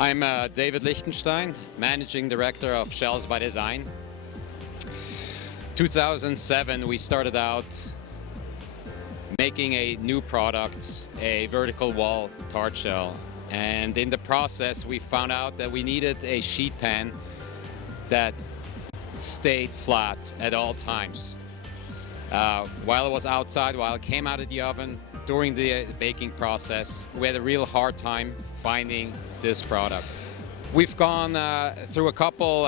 I'm David Lichtenstein, Managing Director of Shells by Design. 2007, we started out making a new product, a vertical wall tart shell. And in the process, we found out that we needed a sheet pan that stayed flat at all times. While it was outside, while it came out of the oven, during the baking process, we had a real hard time finding this product. We've gone through a couple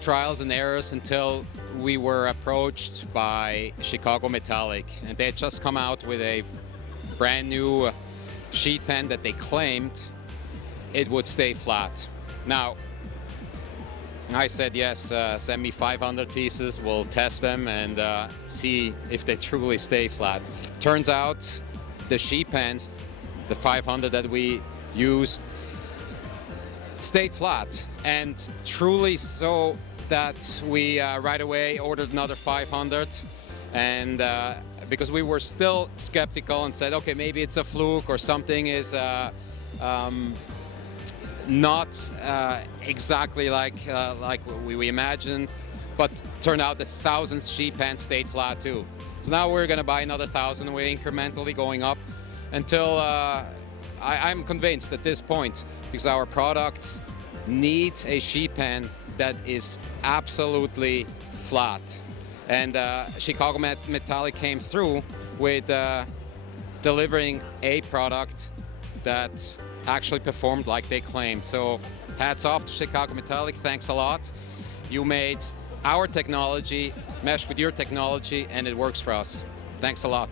trials and errors until we were approached by Chicago Metallic, and they had just come out with a brand new sheet pan that they claimed it would stay flat. Now, I said, yes, send me 500 pieces, we'll test them and see if they truly stay flat. Turns out the sheet pans, the 500 that we used, stayed flat, and truly so that we right away ordered another 500, and because we were still skeptical and said, okay, maybe it's a fluke or something is not exactly like we imagined, but turned out that thousands sheet pans stayed flat too. So now we're going to buy another 1,000. We're incrementally going up until I'm convinced at this point, because our products need a sheet pan that is absolutely flat. And Chicago Metallic came through with delivering a product that actually performed like they claimed. So hats off to Chicago Metallic, thanks a lot. You made our technology mesh with your technology and it works for us. Thanks a lot.